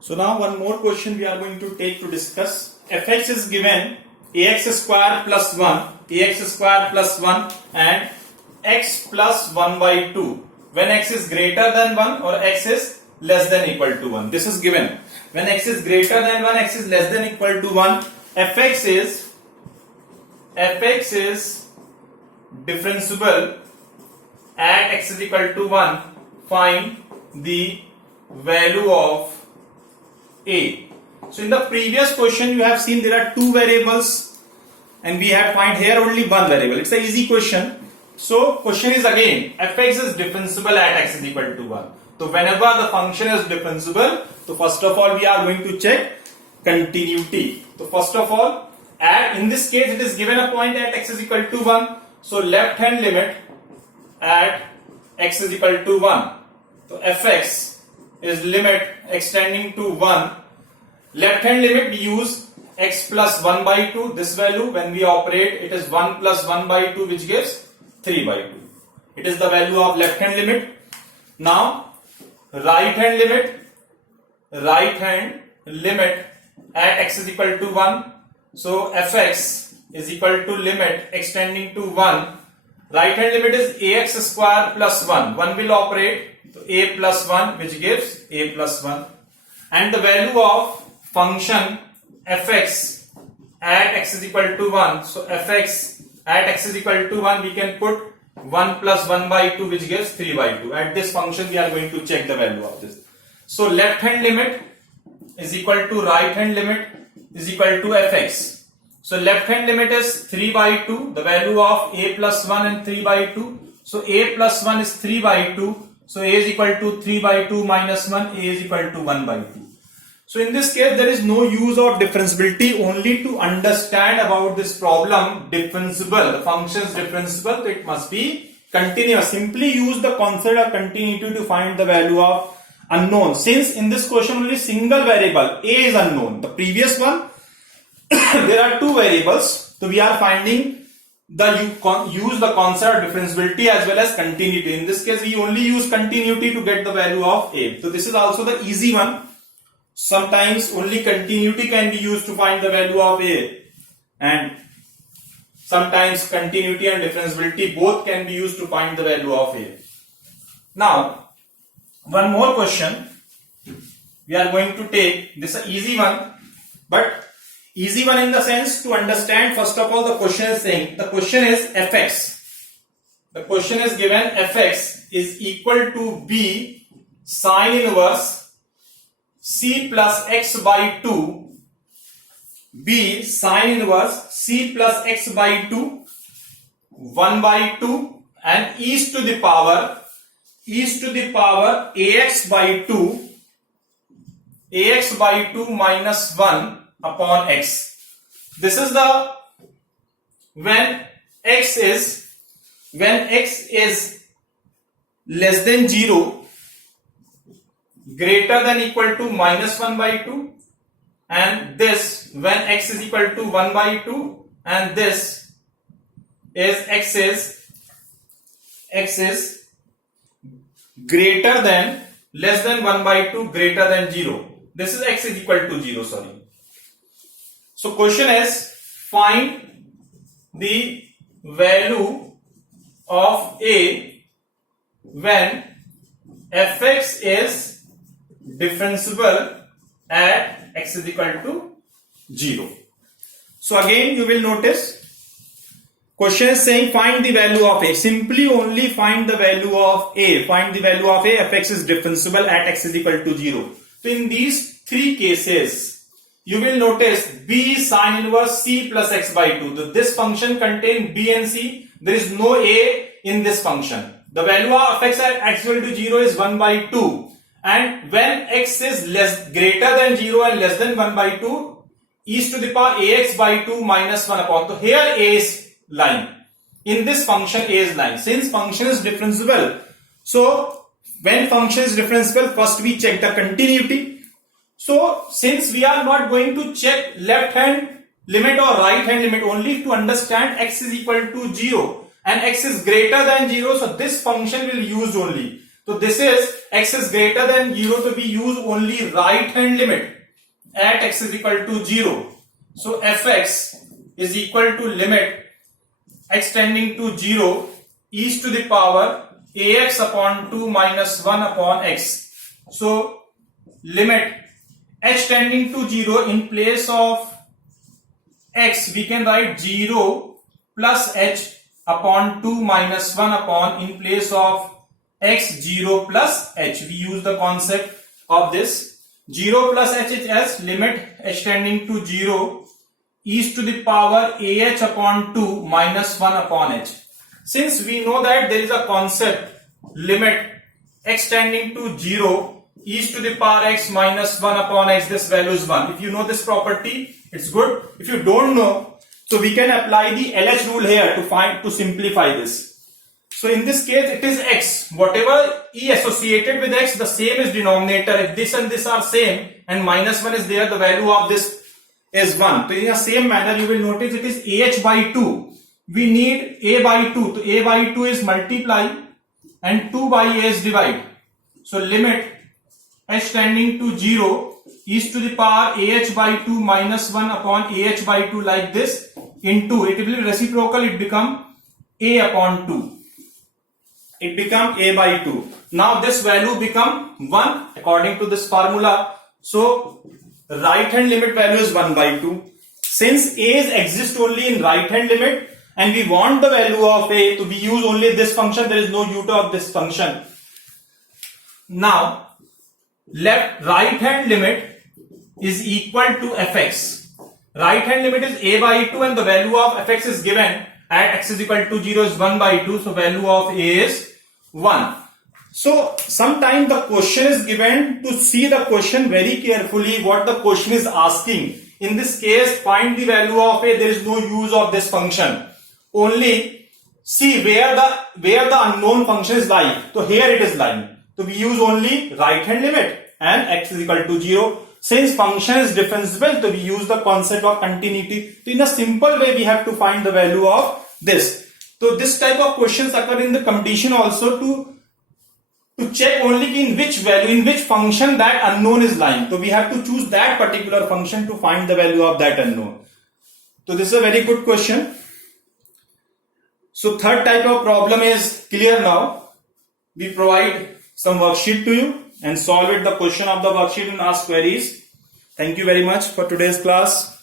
So now one more question we are going to take to discuss. Fx is given ax square plus 1 and x plus 1 by 2 when x is greater than 1 or x is less than equal to 1. This is given. When x is greater than 1, x is less than equal to 1, fx is differentiable at x is equal to 1. Find the value of a. So in the previous question you have seen there are two variables and we have find here only one variable. It's an easy question. So question is again fx is differentiable at x is equal to 1. So whenever the function is differentiable, so first of all we are going to check continuity. So first of all, in this case it is given a point at x is equal to 1. So left hand limit at x is equal to 1. So fx is limit extending to 1. Left hand limit we use x plus 1 by 2. This value when we operate it is 1 plus 1 by 2 which gives 3 by 2. It is the value of left hand limit. Now right hand limit at x is equal to 1. So fx is equal to limit extending to 1. Right hand limit is ax square plus 1. 1 will operate. So a plus 1 which gives a plus 1. And the value of function fx at x is equal to 1. So fx at x is equal to 1 we can put 1 plus 1 by 2 which gives 3 by 2. At this function we are going to check the value of this. So left hand limit is equal to right hand limit is equal to fx. So left hand limit is 3 by 2. The value of a plus 1 and 3 by 2. So a plus 1 is 3 by 2. So a is equal to 3 by 2 minus 1. A is equal to 1 by 2. So in this case there is no use of differentiability. Only to understand about this problem differentiable. The function is differentiable, so it must be continuous. Simply use the concept of continuity to find the value of unknown. Since in this question only single variable a is unknown. The previous one there are two variables. So we are finding use the concept of differentiability as well as continuity. In this case we only use continuity to get the value of a. So this is also the easy one. Sometimes only continuity can be used to find the value of a, and sometimes continuity and differentiability both can be used to find the value of a. Now one more question we are going to take. This is an easy one, but easy one in the sense to understand. First of all, the question is saying, the question is fx. The question is given fx is equal to b sine inverse c plus x by 2, b sine inverse c plus x by 2, 1 by 2, and e to the power ax by 2 minus 1 upon x. This is the when x is less than 0, greater than equal to minus 1 by 2, and this when x is equal to 1 by 2, and this is x is greater than less than 1 by 2 greater than 0. This is x is equal to 0, sorry. So question is find the value of a when fx is differentiable at x is equal to 0. So again you will notice question is saying find the value of a. Simply only find the value of a. Find the value of a. Fx is differentiable at x is equal to 0. So in these three cases you will notice b sine inverse c plus x by 2. So this function contains b and c. There is no a in this function. The value of fx at x equal to 0 is 1 by 2. And when x is greater than 0 and less than 1 by 2, e to the power ax by 2 minus 1 upon. So here a is lying. In this function a is lying. Since function is differentiable, so when function is differentiable, first we check the continuity. So since we are not going to check left hand limit or right hand limit, only to understand x is equal to 0 and x is greater than 0, so this function will use only. So this is x is greater than 0, so we use only right hand limit at x is equal to 0. So fx is equal to limit x tending to 0 e to the power ax upon 2 minus 1 upon x. So limit h tending to 0, in place of x we can write 0 plus h upon 2 minus 1 upon, in place of x 0 plus h. We use the concept of this 0 plus h is as limit h tending to 0 e to the power ah upon 2 minus 1 upon h. Since we know that there is a concept limit x tending to 0 e to the power x minus 1 upon x, this value is 1. If you know this property, it's good. If you don't know, so we can apply the LH rule here to simplify this. So in this case it is x, whatever e associated with x, the same is denominator. If this and this are same and minus 1 is there, the value of this is 1. So in the same manner you will notice it is ah by 2. We need a by 2. So a by 2 is multiply and 2 by a is divide. So limit h tending to 0 e to the power ah by 2 minus 1 upon ah by 2, like this, into it will be reciprocal, it become a upon 2. It become a by 2. Now this value become 1 according to this formula. So right hand limit value is 1 by 2. Since a is exist only in right hand limit and we want the value of a, to be use only this function, there is no u of this function. Now right hand limit is equal to fx. Right hand limit is a by 2 and the value of fx is given at x is equal to 0 is 1 by 2. So value of a is 1. So sometimes the question is given, to see the question very carefully what the question is asking. In this case, find the value of a, there is no use of this function. Only see where the unknown function is lying. So here it is lying. So we use only right hand limit and x is equal to 0. Since function is differentiable, so we use the concept of continuity. So in a simple way we have to find the value of this. So this type of questions occur in the competition also, to check only in which value, in which function that unknown is lying. So we have to choose that particular function to find the value of that unknown. So this is a very good question. So third type of problem is clear now. We provide some worksheet to you and solve it, the question of the worksheet, and ask queries. Thank you very much for today's class.